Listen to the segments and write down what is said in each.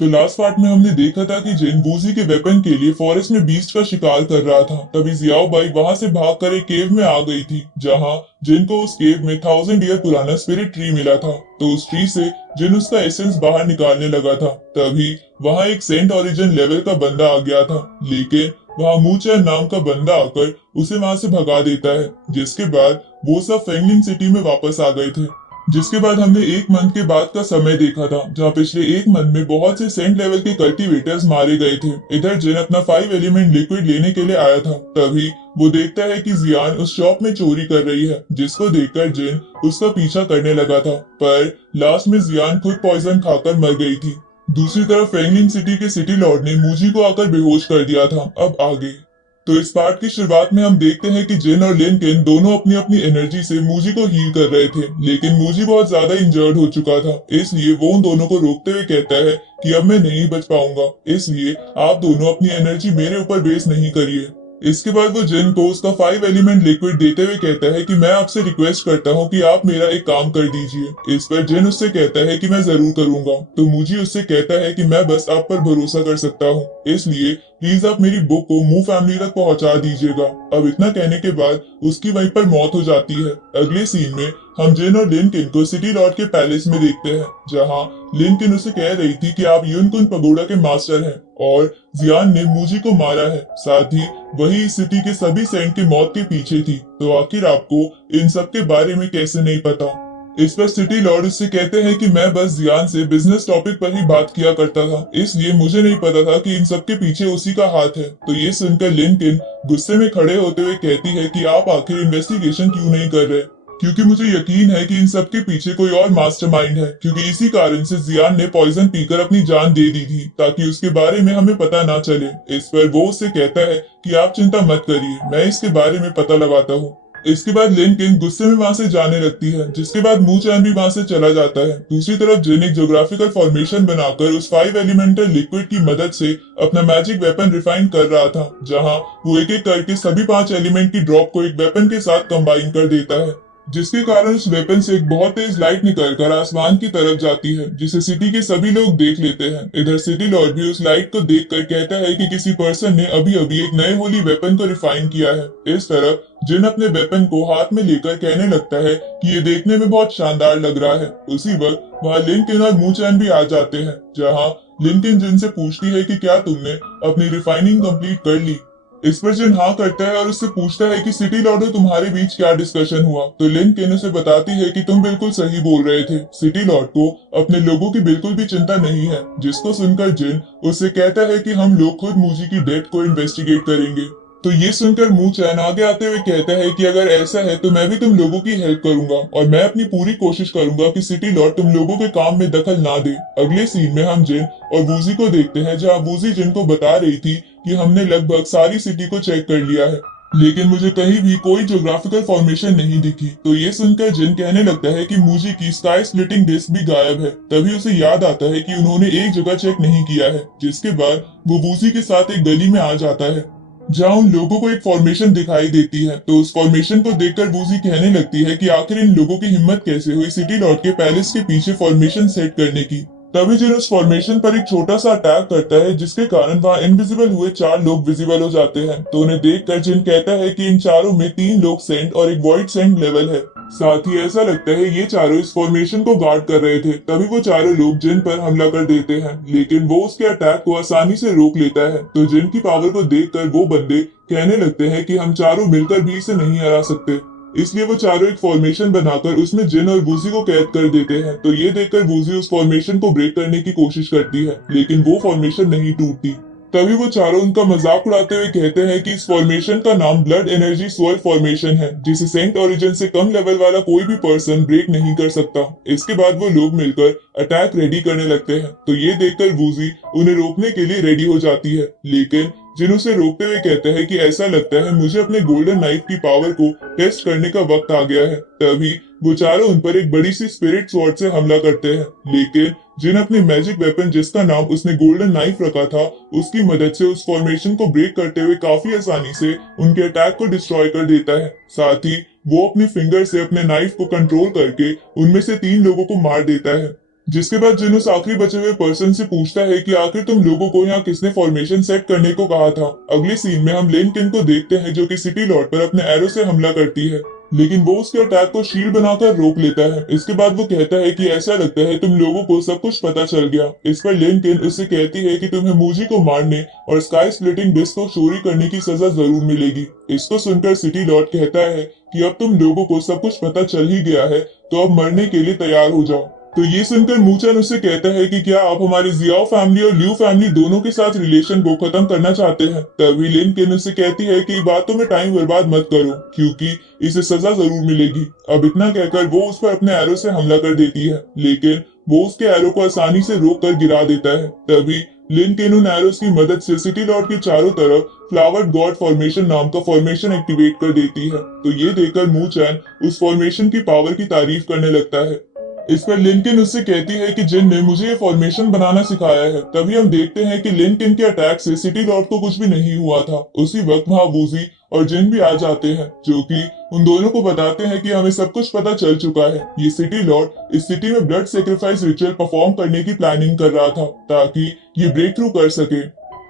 तो last part में हमने देखा था कि जिन वूजी के वेपन के लिए फॉरेस्ट में बीस्ट का शिकार कर रहा था, तभी जियाओ बाई वहां से भागकर एक केव में आ गई थी, जहां जिन को उस केव में 1000 ईयर पुराना स्पिरिट ट्री मिला था। तो उस ट्री से जिन उसका एसेंस बाहर निकालने लगा था, तभी वहां एक सेंट ओरिजिन लेवल का बंदा आ गया था। लेकिन वहां मूचर नाम का बंदा आकर उसे वहां से भगा देता है, जिसके बाद वो सब फेंगलिंग सिटी में वापस आ गए थे। जिसके बाद हमने एक मंथ के बाद का समय देखा था, जहां पिछले एक मंथ में बहुत से सेंट लेवल के कल्टीवेटर्स मारे गए थे। इधर जिन अपना 5 एलिमेंट लिक्विड लेने के लिए आया था, तभी वो देखता है कि जियान उस शॉप में चोरी कर रही है, जिसको देखकर जिन उसका पीछा करने लगा था, पर लास्ट में जियान खुद पॉइजन खाकर मर गई थी। दूसरी तरफ फेंगलिंग सिटी के सिटी लॉर्ड ने मूजी को आकर बेहोश कर दिया था। अब आगे तो इस पार्ट की शुरुआत में हम देखते हैं कि जिन और लिनकेन दोनों अपनी अपनी एनर्जी से मूजी को हील कर रहे थे, लेकिन मूजी बहुत ज्यादा इंजर्ड हो चुका था। इसलिए वो उन दोनों को रोकते हुए कहता है कि अब मैं नहीं बच पाऊंगा, इसलिए आप दोनों अपनी एनर्जी मेरे ऊपर वेस्ट नहीं करिए। इसके बाद वो जिन को उसका 5 एलिमेंट लिक्विड देते हुए कहता है कि मैं आपसे रिक्वेस्ट करता हूँ कि आप मेरा एक काम कर दीजिए। इस पर जिन उससे कहता है कि मैं जरूर करूंगा। तो मूजी उससे कहता है कि मैं बस आप पर भरोसा कर सकता हूँ, इसलिए प्लीज आप मेरी बुक को मू फैमिली तक पहुंचा दीजिएगा। अब इतना कहने के बाद उसकी वहीं पर मौत हो जाती है। अगले सीन में हम जिन और लिनकिन को सिटी लॉर्ड के पैलेस में देखते हैं, जहां लिनकिन उसे कह रही थी कि आप यूनकुन पगोड़ा के मास्टर हैं और जियान ने मूजी को मारा है, साथ ही वही इस सिटी के सभी सेंट की मौत के पीछे थी। तो आखिर आपको इन सब के बारे में कैसे नहीं पता। इस पर सिटी लॉर्ड उससे कहते हैं कि मैं बस जियान से बिजनेस टॉपिक पर ही बात किया करता था, इसलिए मुझे नहीं पता था कि इन सब के पीछे उसी का हाथ है। तो ये सुनकर लिनकिन गुस्से में खड़े होते हुए कहती है कि आप आखिर इन्वेस्टिगेशन क्यों नहीं कर रहे, क्योंकि मुझे यकीन है कि इन सब के पीछे कोई और मास्टरमाइंड है, क्योंकि इसी कारण से जियान ने पॉइजन पीकर अपनी जान दे दी थी ताकि उसके बारे में हमें पता ना चले। इस पर वो उससे कहता है कि आप चिंता मत करिए, मैं इसके बारे में पता लगाता हूँ। इसके बाद लिनकिन गुस्से में वहां से जाने लगती है, जिसके बाद मूचैन भी वहां से चला जाता है। दूसरी तरफ जिन एक ज्योग्राफिकल फॉर्मेशन बनाकर उस 5 एलिमेंटल लिक्विड की मदद से अपना मैजिक वेपन रिफाइन कर रहा था, जहां वो एक एक करके सभी 5 एलिमेंट की ड्रॉप को एक वेपन के साथ कंबाइन कर देता है, जिसके कारण उस वेपन से एक बहुत तेज लाइट निकलकर आसमान की तरफ जाती है, जिसे सिटी के सभी लोग देख लेते हैं। इधर सिटी लॉर्ड भी उस लाइट को देखकर कहता है कि किसी पर्सन ने अभी अभी एक नए होली वेपन को रिफाइन किया है। इस तरह जिन अपने वेपन को हाथ में लेकर कहने लगता है कि ये देखने में बहुत शानदार लग रहा है। उसी वक्त वहाँ लिनकिन और मूचैन भी आ जाते हैं, जहाँ लिनकिन जिन से पूछती है कि क्या तुमने अपनी रिफाइनिंग कंप्लीट कर ली। इस पर जिन हाँ करता है और उससे पूछता है कि सिटी लॉर्ड तुम्हारे बीच क्या डिस्कशन हुआ। तो लिनकिन उसे बताती है कि तुम बिल्कुल सही बोल रहे थे, सिटी लॉर्ड को अपने लोगों की बिल्कुल भी चिंता नहीं है। जिसको सुनकर जिन उससे कहता है कि हम लोग खुद मूजी की डेथ को इन्वेस्टिगेट करेंगे। तो ये सुनकर मूचैन आगे आते हुए कहता है कि अगर ऐसा है तो मैं भी तुम लोगों की हेल्प करूंगा और मैं अपनी पूरी कोशिश करूंगा कि सिटी लॉर्ड तुम लोगों के काम में दखल ना दे। अगले सीन में हम जिन और वूजी को देखते हैं, जहां वूजी जिन को बता रही थी कि हमने लगभग सारी सिटी को चेक कर लिया है, लेकिन मुझे कहीं भी कोई ज्योग्राफिकल फॉर्मेशन नहीं दिखी। तो ये सुनकर जिन कहने लगता है कि मूजी की स्काई स्प्लिटिंग डिस्क भी गायब है। तभी उसे याद आता है कि उन्होंने एक जगह चेक नहीं किया है, जिसके बाद वो वूजी के साथ एक गली में आ जाता है, जहाँ उन लोगों को एक फॉर्मेशन दिखाई देती है। तो उस फॉर्मेशन को देखकर वूजी कहने लगती है कि आखिर इन लोगों की हिम्मत कैसे हुई सिटी लॉर्ड के पैलेस के पीछे फॉर्मेशन सेट करने की। तभी जिन उस फॉर्मेशन पर एक छोटा सा अटैक करता है, जिसके कारण वहाँ इनविजिबल हुए 4 लोग विजिबल हो जाते हैं। तो उन्हें देखकर जिन कहता है कि इन चारों में 3 लोग सेंट और एक वॉइड सेंट लेवल है। साथ ही ऐसा लगता है ये चारों इस फॉर्मेशन को गार्ड कर रहे थे। तभी वो चारों लोग जिन पर हमला कर देते हैं, लेकिन वो उसके अटैक को आसानी से रोक लेता है। तो जिन की पावर को देखकर वो बंदे कहने लगते हैं कि हम चारों मिलकर भी इसे नहीं हरा सकते, इसलिए वो चारों एक फॉर्मेशन बनाकर उसमें जिन और वूजी को कैद कर देते हैं। तो ये देखकर वूजी उस फॉर्मेशन को ब्रेक करने की कोशिश करती है, लेकिन वो फॉर्मेशन नहीं टूटती। तभी वो चारों उनका मजाक उड़ाते हुए कहते हैं कि इस फॉर्मेशन का नाम ब्लड एनर्जी स्वर्ल फॉर्मेशन है, जिसे सेंट ओरिजिन से कम लेवल वाला कोई भी पर्सन ब्रेक नहीं कर सकता। इसके बाद वो लोग मिलकर अटैक रेडी करने लगते हैं। तो ये देखकर वूजी उन्हें रोकने के लिए रेडी हो जाती है, लेकिन जिन उसे रोकते हुए कहते हैं कि ऐसा लगता है मुझे अपने गोल्डन नाइफ की पावर को टेस्ट करने का वक्त आ गया है। तभी वो चारों उन पर एक बड़ी सी स्पिरिट स्वॉर्ड से हमला करते हैं, लेकिन जिन अपनी मैजिक वेपन जिसका नाम उसने गोल्डन नाइफ रखा था, उसकी मदद से उस फॉर्मेशन को ब्रेक करते हुए काफी आसानी से उनके अटैक को डिस्ट्रॉय कर देता है। साथ ही वो अपनी फिंगर से अपने नाइफ को कंट्रोल करके उनमें से 3 लोगों को मार देता है, जिसके बाद जिन उस आखिरी बचे हुए पर्सन से पूछता है कि आखिर तुम लोगों को यहाँ किसने फॉर्मेशन सेट करने को कहा था। अगले सीन में हम लिन किन को देखते हैं जो कि सिटी लॉर्ड पर अपने एरो से हमला करती है, लेकिन वो उसके अटैक को शील्ड बनाकर रोक लेता है। इसके बाद वो कहता है कि ऐसा लगता है तुम लोगों को सब कुछ पता चल गया। इस पर लिन किन उससे कहती है कि तुम्हें मूजी को मारने और स्काई स्प्लिटिंग डिस्क को चोरी करने की सजा जरूर मिलेगी। इसको सुनकर सिटी लॉर्ड कहता है कि अब तुम लोगों को सब कुछ पता चल ही गया है, तो अब मरने के लिए तैयार हो जाओ। तो ये सुनकर मूचन उससे कहता है कि क्या आप हमारी जियाओ फैमिली और ल्यू फैमिली दोनों के साथ रिलेशन को खत्म करना चाहते हैं। तभी लिन किन उससे कहती है कि बातों में टाइम बर्बाद मत करो, क्योंकि इसे सजा जरूर मिलेगी। अब इतना कहकर वो उस पर अपने एरो से हमला कर देती है, लेकिन वो उसके एरो को आसानी से रोक कर गिरा देता है। तभी लिन किन उन एरोस की मदद से सिटी लॉर्ड के चारों तरफ फ्लावर्ड गॉड फॉर्मेशन नाम का फॉर्मेशन एक्टिवेट कर देती है। तो ये देखकर मूचैन उस फॉर्मेशन की पावर की तारीफ करने लगता है। इस पर लिनकिन उससे कहती है कि जिन ने मुझे ये फॉर्मेशन बनाना सिखाया है। तभी हम देखते हैं कि लिनकिन के अटैक से सिटी लॉर्ड को कुछ भी नहीं हुआ था। उसी वक्त वहां वूजी और जिन भी आ जाते हैं, जो कि उन दोनों को बताते हैं कि हमें सब कुछ पता चल चुका है। ये सिटी लॉर्ड इस सिटी में ब्लड सेक्रीफाइस रिचुअल परफॉर्म करने की प्लानिंग कर रहा था, ताकि ये ब्रेक थ्रू कर सके,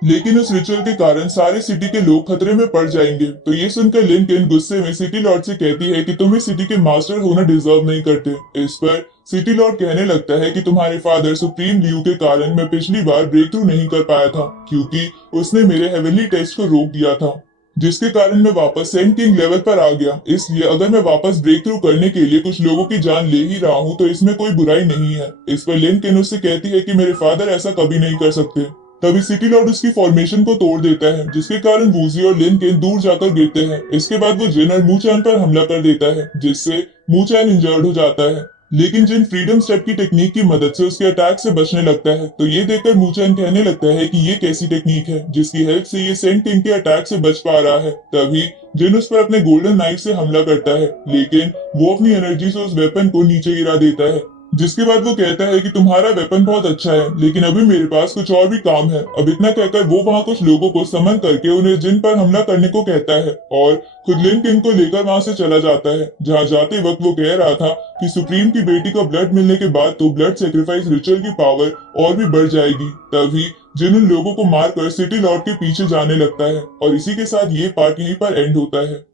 लेकिन उस रिचुअल के कारण सारे सिटी के लोग खतरे में पड़ जाएंगे। तो ये सुनकर लिनकिन गुस्से में सिटी लॉर्ड से कहती है कि तुम इस सिटी के मास्टर होना डिजर्व नहीं करते। इस पर सिटी लॉर्ड कहने लगता है कि तुम्हारे फादर सुप्रीम ल्यू के कारण मैं पिछली बार ब्रेक थ्रू नहीं कर पाया था, क्योंकि उसने मेरे हेवनली टेस्ट को रोक दिया था, जिसके कारण मैं वापस सेंट किंग लेवल पर आ गया। इसलिए अगर मैं वापस ब्रेक थ्रू करने के लिए कुछ लोगों की जान ले ही रहा हूँ तो इसमें कोई बुराई नहीं है। इस पर लिनकिन उससे कहती है कि मेरे फादर ऐसा कभी नहीं कर सकते। तभी सिटी लॉर्ड उसकी फॉर्मेशन को तोड़ देता है, जिसके कारण वूजी और लिनकिन दूर जाकर गिरते हैं। इसके बाद वो जिन और मूचैन पर हमला कर देता है, जिससे मूचैन इंजर्ड हो जाता है, लेकिन जिन फ्रीडम स्टेप की टेक्निक की मदद से उसके अटैक से बचने लगता है। तो ये देखकर मूचैन कहने लगता है कि ये कैसी टेक्निक है जिसकी हेल्प से ये सेंट किंग के अटैक से बच पा रहा है। तभी जिन उस पर अपने गोल्डन नाइफ से हमला करता है, लेकिन वो अपनी एनर्जी से उस वेपन को नीचे गिरा देता है, जिसके बाद वो कहता है कि तुम्हारा वेपन बहुत अच्छा है, लेकिन अभी मेरे पास कुछ और भी काम है। अब इतना कहकर वो वहाँ कुछ लोगों को समन करके उन्हें जिन पर हमला करने को कहता है और खुद लिन किंग को लेकर वहाँ से चला जाता है। जहाँ जाते वक्त वो कह रहा था कि सुप्रीम की बेटी को ब्लड मिलने के बाद तो ब्लड सेक्रीफाइस रिचुअल की पावर और भी बढ़ जाएगी। तभी जिन उन लोगों को मारकर सिटी लॉर्ड के पीछे जाने लगता है और इसी के साथ ये पार्ट यहीं पर एंड होता है।